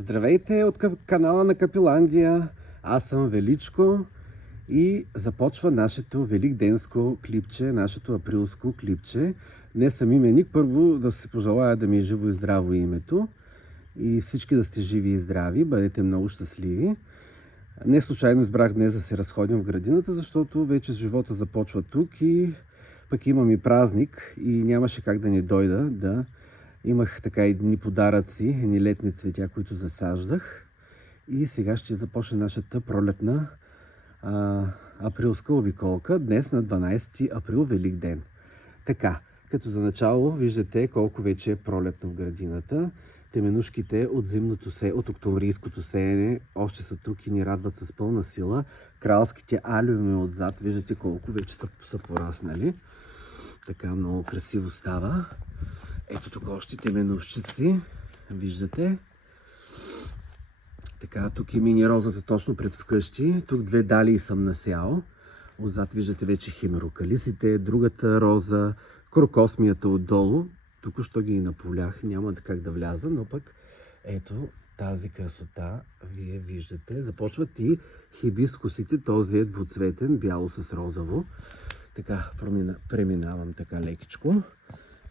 Здравейте от канала на Капиландия. Аз съм Величко и започва нашето великденско клипче, нашето априлско клипче. Днес съм именик. Първо да се пожелая да ми е живо и здраво името и всички да сте живи и здрави, бъдете много щастливи. Не случайно избрах днес да се разходим в градината, защото вече живота започва тук и пък имам и празник и нямаше как да не дойда. Имах така едни подаръци, едни летни цветя, които засаждах. И сега ще започне нашата пролетна априлска обиколка. Днес на 12 април, Велик ден. Така, като за начало виждате колко вече е пролетно в градината. Теменушките от зимното от октомврийското сеене още са тук и ни радват с пълна сила. Кралските алюми отзад, виждате колко вече са пораснали. Така много красиво става. Ето тук още теменушчици, виждате. Така, тук е мини розата точно пред вкъщи. Тук две далии съм насял. Отзад виждате вече химерокалисите, другата роза, крокосмията отдолу. Тук що ги наполях, няма как да вляза, но пък ето тази красота вие виждате. Започват и хибискусите, този е двуцветен, бяло с розово. Така, преминавам така лекичко.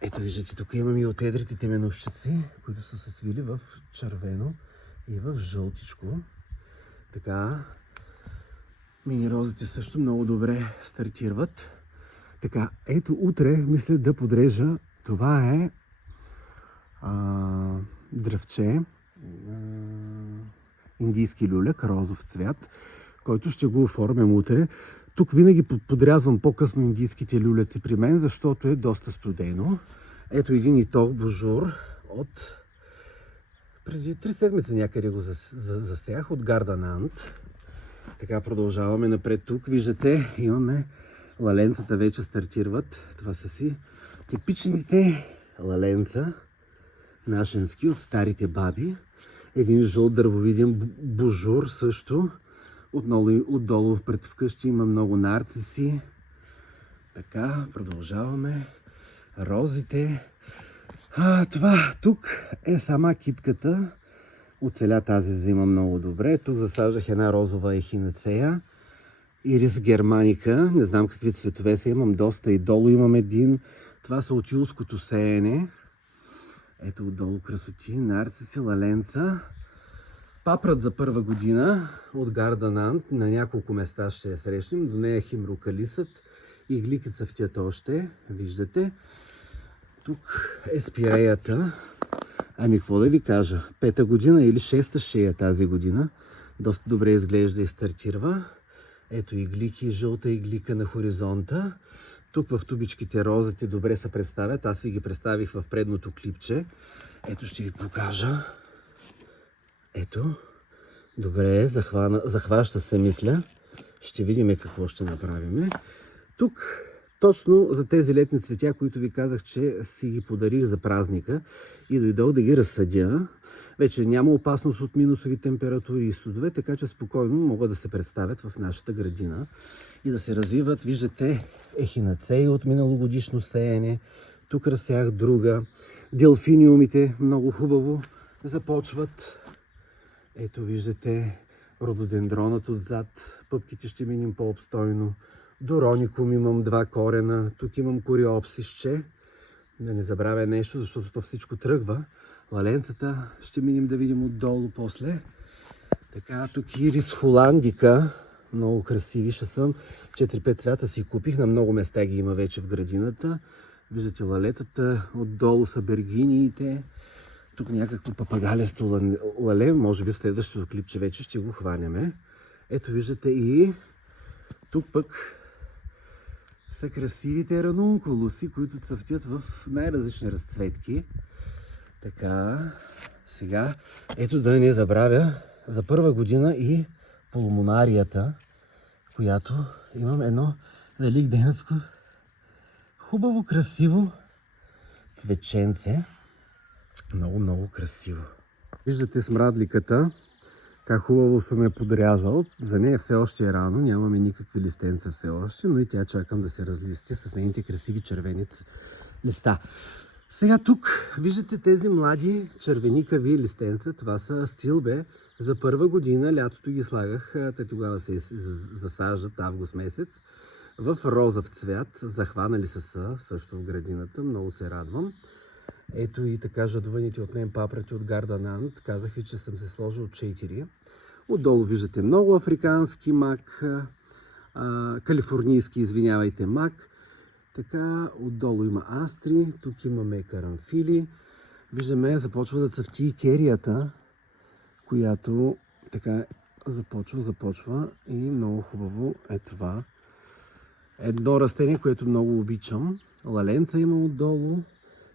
Ето виждате, тук имам и от едрите теменушчици, които са се свили в червено и в жълтичко. Така, мини розите също много добре стартират. Така, ето утре мисля да подрежа. Това е дръвче, индийски люляк, розов цвят, който ще го оформям утре. Тук винаги подрязвам по-късно индийските люляци при мен, защото е доста студено. Ето един итог божур от преди 3 седмици някъде го засях от Гарданант. Така продължаваме напред тук. Виждате, имаме лаленцата вече стартират. Това са си типичните лаленца, нашенски от старите баби. Един жълт дървовиден божур също. Отдолу пред вкъщи има много нарциси. Така, продължаваме. Розите. Това тук е сама китката. Оцеля тази зима много добре. Тук засаждах една розова ехинацея. Ирис германика. Не знам какви цветове са. Имам доста. И долу имам един. Това са от юлското сеене. Ето отдолу красоти. Нарциси, лаленца. Папрат за първа година от Гарданант. На няколко места ще я срещнем. До нея химрокалисът. Иглики цъфтят още. Виждате. Тук е спиреята. Ами какво да ви кажа? 5-та година или 6-та ще е тази година. Доста добре изглежда и стартирва. Ето иглики, жълта иглика на хоризонта. Тук в тубичките розите добре се представят. Аз ви ги представих в предното клипче. Ето ще ви покажа. Ето. Добре, захваща се мисля. Ще видим какво ще направим. Тук точно за тези летни цветя, които ви казах, че си ги подарих за празника и дойдох да ги разсъдя. Вече няма опасност от минусови температури и студове, така че спокойно могат да се представят в нашата градина и да се развиват. Виждате ехинацеи от миналогодишно сеене. Тук разсях друга. Делфиниумите много хубаво започват. Ето виждате рододендронът отзад. Пъпките ще минем по-обстойно. Дороникум имам 2 корена. Тук имам кориопсисче. Да не забравя нещо, защото то всичко тръгва. Лаленцата ще минем да видим отдолу после. Така, тук ирис холандика. Много красиви ще съм. 4-5 цвята си купих. На много места ги има вече в градината. Виждате лалетата. Отдолу са бергиниите. Тук някакво папагалесто лале. Може би в следващото клипче вече ще го хванеме. Ето виждате и тук пък са красивите ранункулуси, които цъфтят в най-различни разцветки. Така, сега, ето да не забравя, за първа година и пулмонарията, която имам едно великденско, хубаво, красиво цветченце. Много красиво. Виждате смрадликата. Как хубаво съм я подрязал. За нея все още е рано, нямаме никакви листенца все още, но и тя чакам да се разлисти с нейните красиви червени листа. Сега тук виждате тези млади червеникави листенца. Това са стилбе. За първа година лятото ги слагах. Те тогава се засаждат август месец. В розов цвят. Захванали са също в градината. Много се радвам. Ето и така жадуваните от мен папрати от Гарданант. Казах ви, че съм се сложил 4. Отдолу виждате много африкански мак. Калифорнийски, извинявайте, мак. Така, отдолу има астри, тук имаме карамфили. Виждаме, започва да цъфти и керията, която така започва и много хубаво е това. Едно растение, което много обичам. Лаленца има отдолу.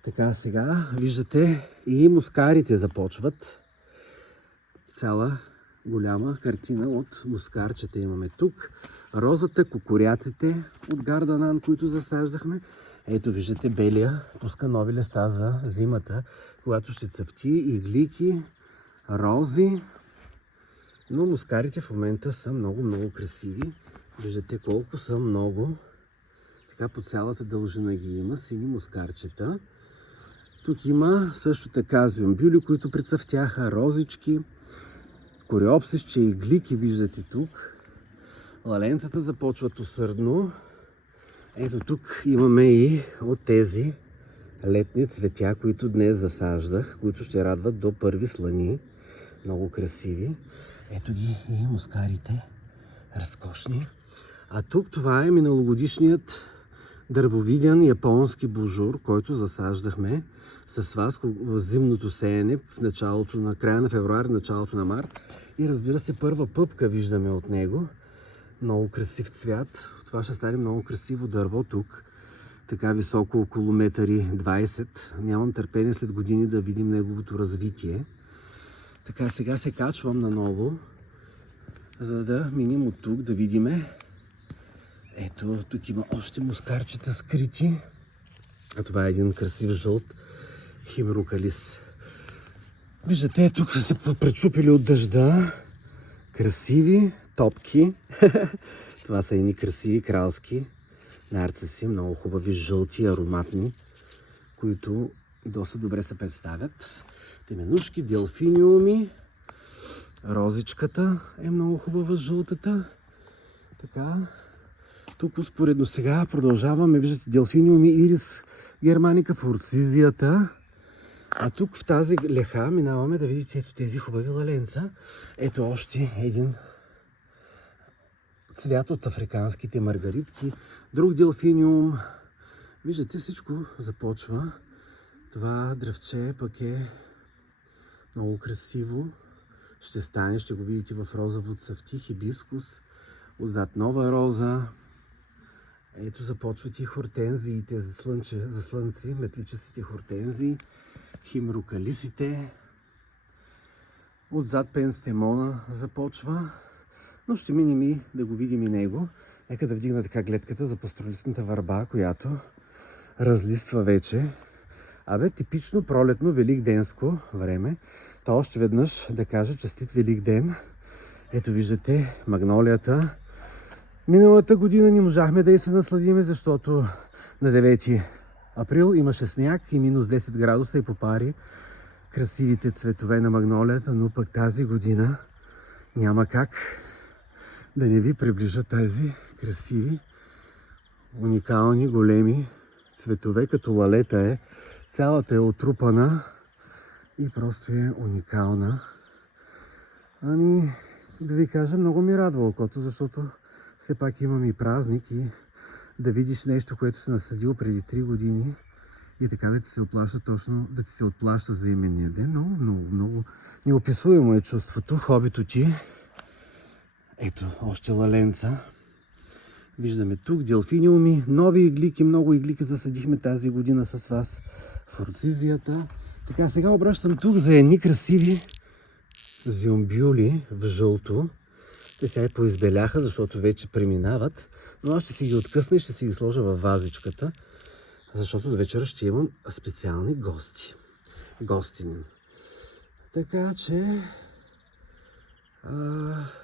Така, сега виждате и мускарите започват. Цяла голяма картина от мускарчета имаме тук. Розата, кукуряците от Гарданан, които засаждахме. Ето виждате, белия пуска нови листа за зимата, когато ще цъфти иглики, рози. Но мускарите в момента са много красиви. Виждате колко са много. Така по цялата дължина ги има, сини мускарчета. Тук има също така зюмбюли, които прицъфтяха, розички. Кореопсисче и иглики виждате тук. Лаленцата започват усърдно. Ето тук имаме и от тези летни цветя, които днес засаждах, които ще радват до първи слани. Много красиви. Ето ги и мускарите. Разкошни. А тук това е миналогодишният дървовиден японски божур, който засаждахме с вас в зимното сеене в началото на края на февруари, началото на март. И разбира се, първа пъпка виждаме от него. Много красив цвят. Това ще стане много красиво дърво тук. Така високо, около 1,20 м. Нямам търпение след години да видим неговото развитие. Така, сега се качвам наново, за да минем от тук, да видиме. Ето, тук има още мускарчета скрити. А това е един красив жълт химрукалис. Виждате, тук са се пречупили от дъжда. Красиви топки. Това са едни красиви кралски нарциси, много хубави, жълти, ароматни, които доста добре се представят. Теменушки, делфиниуми. Розичката е много хубава, жълтата. Така. Тук успоредно сега продължаваме. Виждате делфиниуми, ирис германика, фурцизията. А тук в тази леха минаваме да видите ето тези хубави лаленца. Ето още един цвят от африканските маргаритки. Друг делфиниум. Виждате, всичко започва. Това дръвче пък е много красиво. Ще стане, ще го видите в розово цъфти, хибискус. Отзад нова роза. Ето започват и хортензиите за слънце, метличестите хортензии, химрукалисите. Отзад пенстемона започва, но ще минем и да го видим и него. Нека да вдигна така гледката за пасторалистната върба, която разлиства вече. Абе, типично пролетно великденско време. Та още веднъж да кажа честит велик ден. Ето виждате магнолията. Миналата година не можахме да и се насладиме, защото на 9 април имаше сняг и минус 10 градуса и попари красивите цветове на магнолията, но пък тази година няма как да не ви приближа тези красиви, уникални, големи цветове, като лалета е. Цялата е отрупана и просто е уникална. Ами, да ви кажа, много ми радва окото, защото все пак имам и празник и да видиш нещо, което си насадил преди 3 години и така да ти се оплаща точно, да ти се отплаща за именния ден. Много неописуемо е чувството, хобито ти. Ето, още лаленца. Виждаме тук делфиниуми, нови иглики, много иглики засадихме тази година с вас. Фурцизията. Така, сега обръщам тук за едни красиви зюмбюли в жълто. Те сега поизбеляха, защото вече преминават, но аз ще си ги откъсна и ще си ги сложа във вазичката, защото до вечера ще имам специални гости. Гостинин. Така че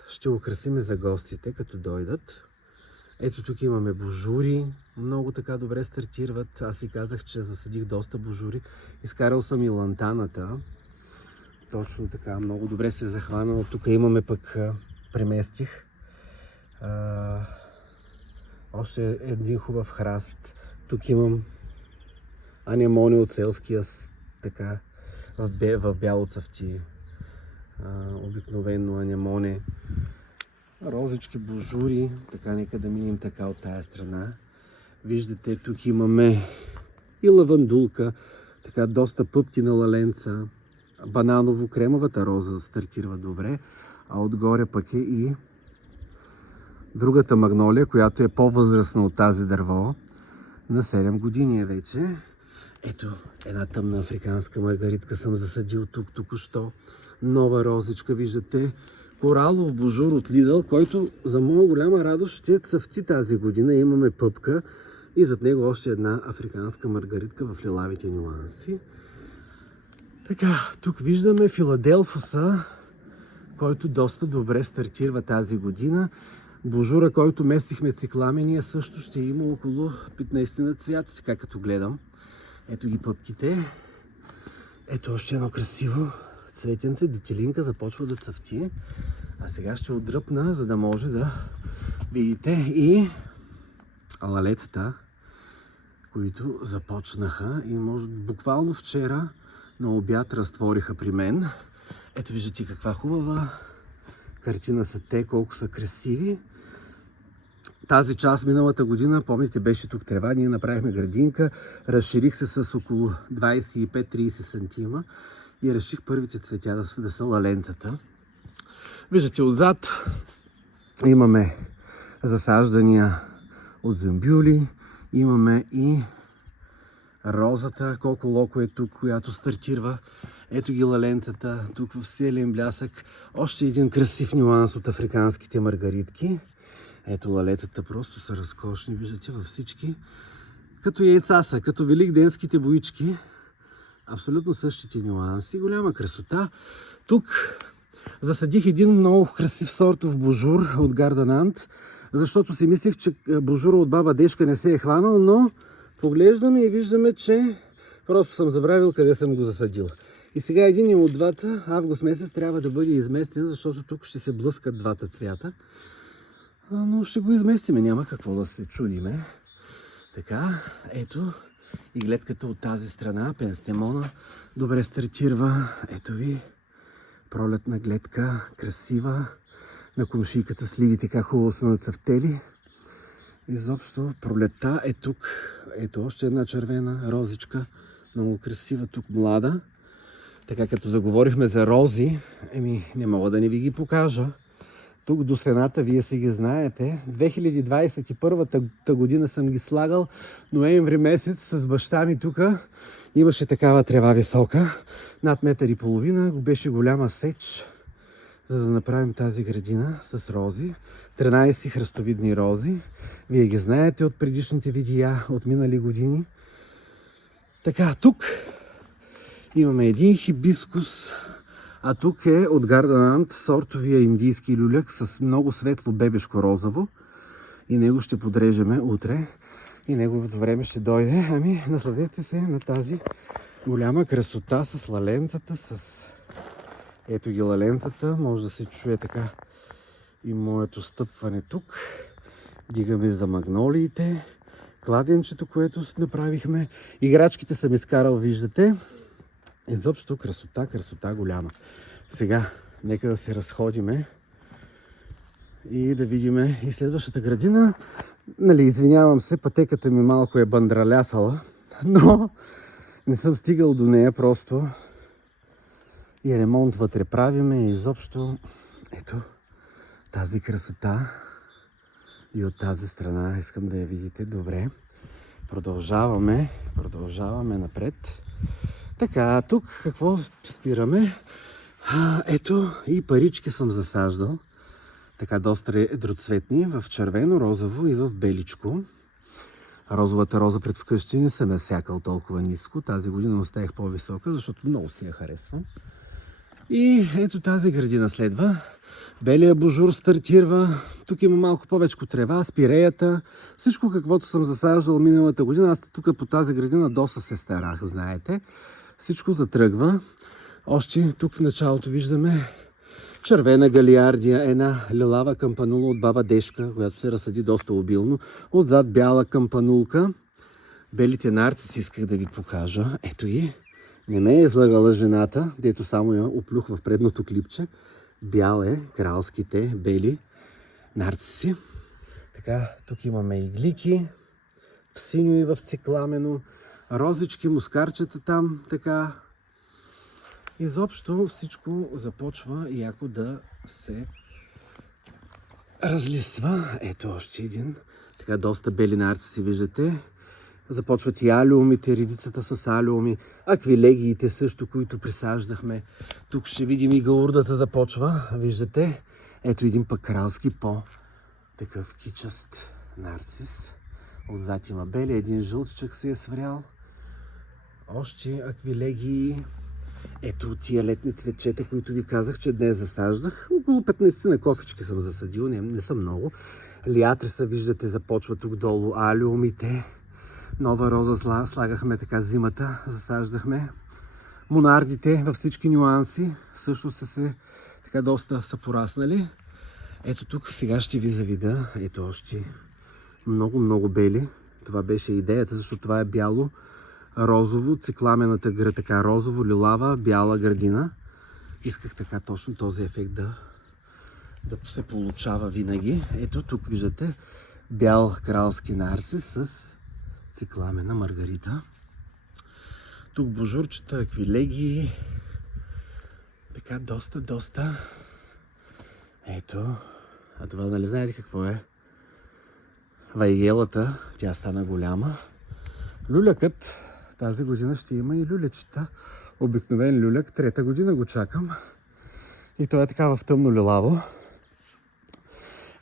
ще украсиме за гостите, като дойдат. Ето тук имаме божури, много така добре стартират. Аз ви казах, че засадих доста божури. Изкарал съм и лантаната. Точно така, много добре се е захванал. Тук имаме пък, преместих още един хубав храст. Тук имам анемони от селския, така, в бяло цъфти. Обикновено анемоне. Розички, божури. Така, нека да минем така от тая страна. Виждате, тук имаме и лавандулка. Така, доста пъпки на лаленца. Бананово-кремовата роза стартира добре. А отгоре пък е и другата магнолия, която е по-възрастна от тази дърво. На 7 години е вече. Ето, една тъмна африканска маргаритка съм засадил тук току-що. Нова розичка, виждате. Коралов божур от Lidl, който за моя голяма радост ще цъфти тази година. Имаме пъпка и зад него още една африканска маргаритка в лилавите нюанси. Така, тук виждаме Филаделфуса, който доста добре стартира тази година. Божура, който местихме цикламения, също ще има около 15 на цвят, така като гледам. Ето ги пъпките. Ето още едно красиво цветенце, детелинка започва да цъфти. А сега ще отдръпна, за да може да видите и алалетата, които започнаха и може буквално вчера на обяд разтвориха при мен. Ето виждате каква хубава картина са те, колко са красиви. Тази част миналата година, помните, беше тук трева, ние направихме градинка, разширих се с около 25-30 см и реших първите цветя да са лалентата. Виждате отзад имаме засаждания от зомбюли, имаме и розата, колко локо е тук, която стартира. Ето ги лалентата, тук в силен блясък. Още един красив нюанс от африканските маргаритки. Ето лалетата просто са разкошни, виждате във всички. Като яйца са, като великденските боички. Абсолютно същите нюанси, голяма красота. Тук засадих един много красив сортов божур от Гарданант, защото си мислех, че божура от баба Дешка не се е хванал, но поглеждаме и виждаме, че просто съм забравил къде съм го засадил. И сега един от двата, август месец, трябва да бъде изместен, защото тук ще се блъскат двата цвята. Но ще го изместиме, няма какво да се чудиме. Така, ето и гледката от тази страна, пенстемона, добре стартира. Ето ви, пролетна гледка, красива. На комшийката сливите как хубаво са нацъфтели. Изобщо пролетта е тук. Ето още една червена розичка, много красива тук, млада. Така като заговорихме за рози, не мога да не ви ги покажа. Тук до стената, вие си ги знаете. 2021 година съм ги слагал, ноември месец с баща ми тук. Имаше такава трева висока, над 1,5 метра, беше голяма сеч, за да направим тази градина с рози. 13 хръстовидни рози. Вие ги знаете от предишните видеа, от минали години. Така, тук имаме един хибискус, а тук е от Гарданант сортовия индийски люляк с много светло бебешко розово. И него ще подрежеме утре. И неговото време ще дойде. Насладете се на тази голяма красота с лаленцата, ето ги лаленцата. Може да се чуе така и моето стъпване тук. Дигаме за магнолиите. Кладенчето, което направихме. Играчките съм изкарал, виждате. Изобщо красота голяма. Сега, нека да се разходиме и да видим и следващата градина. Извинявам се, пътеката ми малко е бандралясала, но не съм стигал до нея просто. И ремонт вътре правиме и изобщо ето тази красота и от тази страна искам да я видите добре. Продължаваме напред. Така, тук какво спираме? Ето и парички съм засаждал. Така доста едроцветни, в червено, розово и в беличко. Розовата роза пред вкъщи не съм я сякал толкова ниско. Тази година оставих по-висока, защото много си я харесвам. И ето тази градина следва. Белия божур стартира. тук има малко повече трева, спиреята, всичко каквото съм засаждал миналата година. Аз тук по тази градина доста се старах, знаете. Всичко затръгва. Още тук в началото виждаме червена галиардия, една лилава кампанула от баба Дешка, която се разсъди доста обилно. Отзад бяла кампанулка. Белите нарциси исках да ви покажа. Ето ги. Не ме е излагала жената, дето само я оплюх в предното клипче. Бял е, кралските бели нарциси. Така, тук имаме иглики, в синьо и в цикламено, розички, мускарчета там, така. Изобщо всичко започва яко да се разлиства. Ето още един. Така, доста бели нарциси виждате. Започват и алиумите, редицата с алиуми, аквилегиите също, които присаждахме. Тук ще видим и гаурдата започва, виждате. Ето един пък кралски по-такъв кичаст нарцис. Отзад има бели, един жълтчък се е сврял. Още аквилегии. Ето тия летни цветчета, които ви казах, че днес засаждах. Около 15 на кофички съм засадил, не са много. Лиатриса, виждате, започва тук долу алиумите. Нова роза слагахме така зимата, засаждахме. Монардите във всички нюанси също са така доста са пораснали. Ето тук сега ще ви завида. Ето още много бели. Това беше идеята, защото това е бяло, розово, цикламената града, така розово, лилава, бяла градина. Исках така точно този ефект да се получава винаги. Ето тук виждате бял кралски нарцис с цикламена маргарита. Тук божурчета, аквилегии. Така доста. Ето. А това нали знаете какво е? Вайгелата. Тя стана голяма. Люлякът. Тази година ще има и люлечета. Обикновен люляк. 3-та година го чакам. И той е така в тъмно лилаво.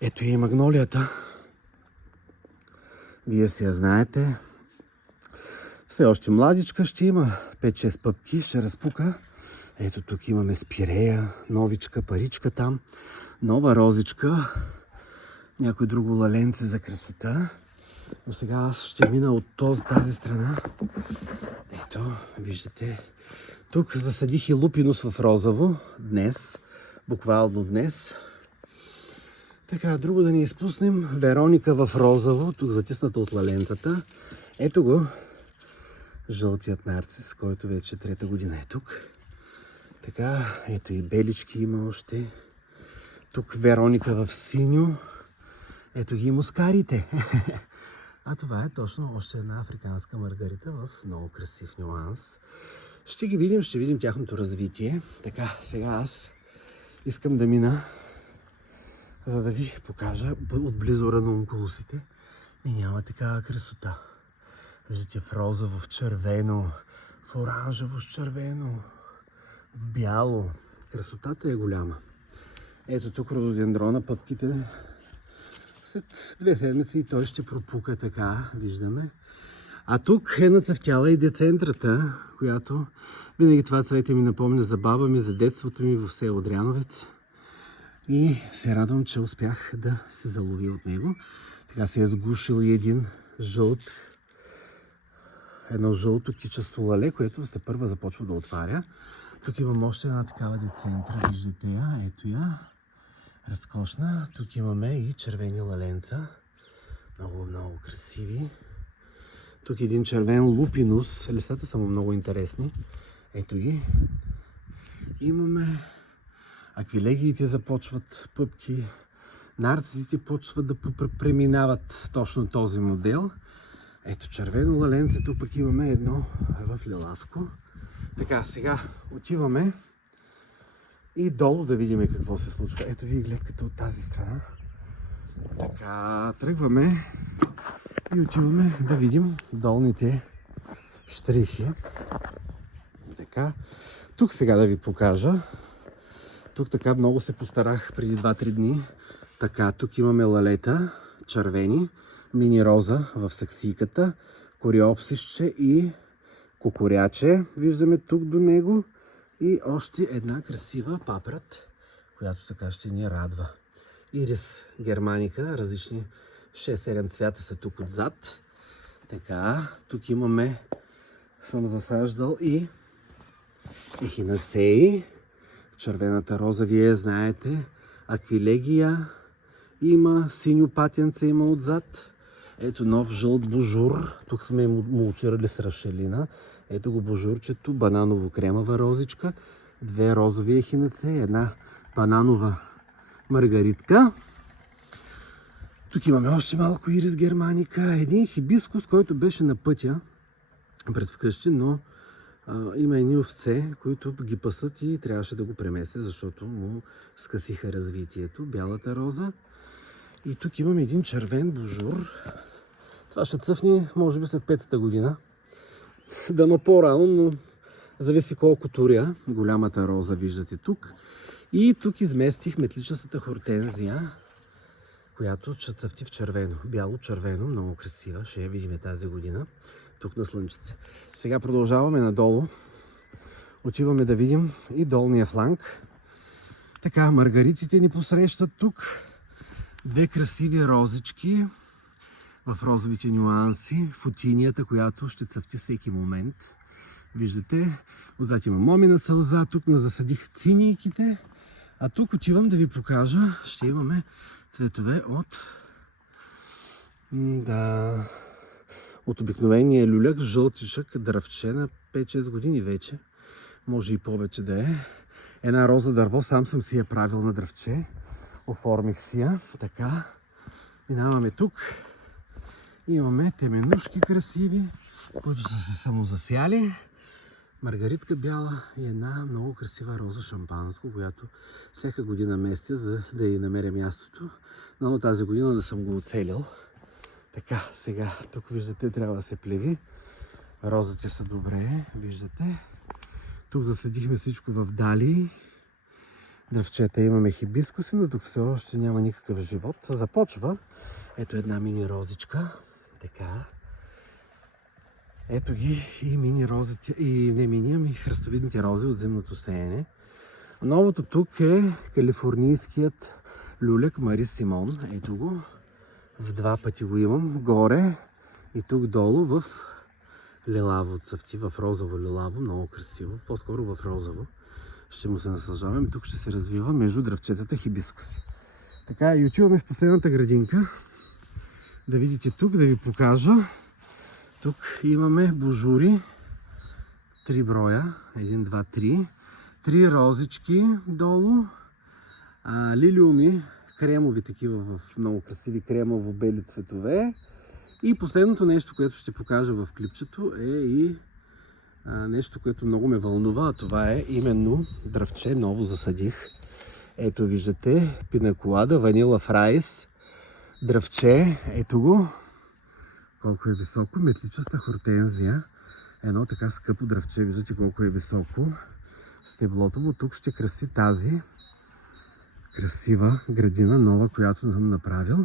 Ето и магнолията. Вие си я знаете. Все още младичка ще има. 5-6 пъпки ще разпука. Ето тук имаме спирея, новичка, паричка там. Нова розичка. Някой друго лаленце за красота. Но сега аз ще мина от тази страна. Ето, виждате. Тук засадих и лупинус в розово. Днес. Буквално днес. Така, друго да не изпуснем. Вероника в розово. Тук затисната от лаленцата. Ето го. Жълтият нарцис, който вече 3-та година е тук. Така, ето и белички има още. Тук Вероника в синьо. Ето ги мускарите. А това е точно още една африканска маргарита в много красив нюанс. Ще видим тяхното развитие. Така, сега аз искам да мина, за да ви покажа отблизо ранункулусите. И няма такава красота. Виждате в розово, в червено, в оранжево с червено, в бяло. Красотата е голяма. Ето тук рододендрона, пъпките. След 2 седмици и той ще пропука така, виждаме. А тук е нацъфтяла и децентрата, която винаги това цвете ми напомня за баба ми, за детството ми в село Дряновец. И се радвам, че успях да се залови от него. Така се е сгушил и едно жълто кичасто лале, което тепърва започва да отваря. Тук имам още една такава децентра, виждате я, ето я. Разкошна. Тук имаме и червени лаленца. Много красиви. Тук един червен лупинус. Листата са му много интересни. Ето ги. Имаме аквилегиите започват пъпки. Нарцисите почват да преминават точно този модел. Ето червено лаленце. Тук пък имаме едно в лилавко. Така, сега отиваме и долу да видим какво се случва. Ето ви гледката от тази страна. Така, тръгваме и отиваме да видим долните щрихи. Така, тук сега да ви покажа. Тук така много се постарах преди 2-3 дни. Така, тук имаме лалета, червени, мини роза в саксийката, кориопсисче и кукуряче. Виждаме тук до него. И още една красива папрат, която така ще ни радва. Ирис германика, различни 6-7 цвята са тук отзад. Така, тук имаме, съм засаждал и ехинацеи. Червената роза, вие знаете, аквилегия има, синьо патенце има отзад. Ето нов жълт божур, тук сме мулчирали с рашелина. Ето го божурчето, бананово-кремава розичка, 2 розови ехинацеи, една бананова маргаритка. Тук имаме още малко ирис германика, един хибискус, който беше на пътя пред вкъщи, но има едни овце, които ги пасат и трябваше да го премесе, защото му скъсиха развитието. Бялата роза. И тук имаме един червен божур. Това ще цъфне, може би, след 5-та година. Дано по-рано, но зависи колко туря. Голямата роза виждате тук. И тук изместих метличастата хортензия, която цъфти в червено. Бяло-червено, много красива. Ще я видим тази година. Тук на слънчице. Сега продължаваме надолу. Отиваме да видим и долния фланг. Така, маргариците ни посрещат тук. 2 красиви розички в розовите нюанси. Футинията, която ще цъфти всеки момент. Виждате, отзад има момина сълза. Тук засадих цинийките. А тук отивам да ви покажа. Ще имаме цветове от обикновения люляк, жълтишък, дръвче на 5-6 години вече. Може и повече да е. Една роза дърво, сам съм си я правил на дръвче. Оформих си я. Така. Минаваме тук. Имаме теменушки красиви, които са се самозасяли. Маргаритка бяла и една много красива роза шампанско, която всяка година местя, за да й намеря мястото. Но тази година да съм го оцелил. Така, сега тук виждате, трябва да се плеви. Розите са добре, виждате. Тук засадихме всичко в дали. Дръвчета имаме хибискуси, но тук все още няма никакъв живот. Започва. Ето една мини розичка. Така. Ето ги и мини розите, и не мини, ами хръстовидните рози от зимното сеене. Новото тук е калифорнийският люляк Мари Симон. Ето го. В 2 пъти го имам. Горе и тук долу в лилаво цъфти, в розово-лилаво. Много красиво. По-скоро в розово. Ще му се наслаждаваме. Тук ще се развива между дръвчетата хибискуси. Така, и отиваме в последната градинка. Да видите тук, да ви покажа. Тук имаме божури. 3 броя. 1, 2, 3. 3 розички долу. Лилиуми. Кремови такива в много красиви кремово-бели цветове. И последното нещо, което ще покажа в клипчето е и нещо, което много ме вълнува. Това е именно дръвче. Ново засадих. Ето виждате, пинаколада, ванила фрайс, дръвче. Ето го. Колко е високо. Метличаста хортензия. Едно така скъпо дръвче. Виждате колко е високо. Стеблото му тук ще краси тази красива градина, нова, която съм направил.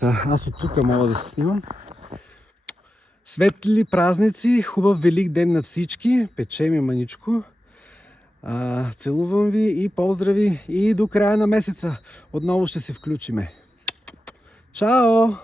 Аз от тук мога да се снимам. Светли празници, хубав велик ден на всички. Печем и маничко. Целувам ви и поздрави и до края на месеца. Отново ще се включиме. Чао!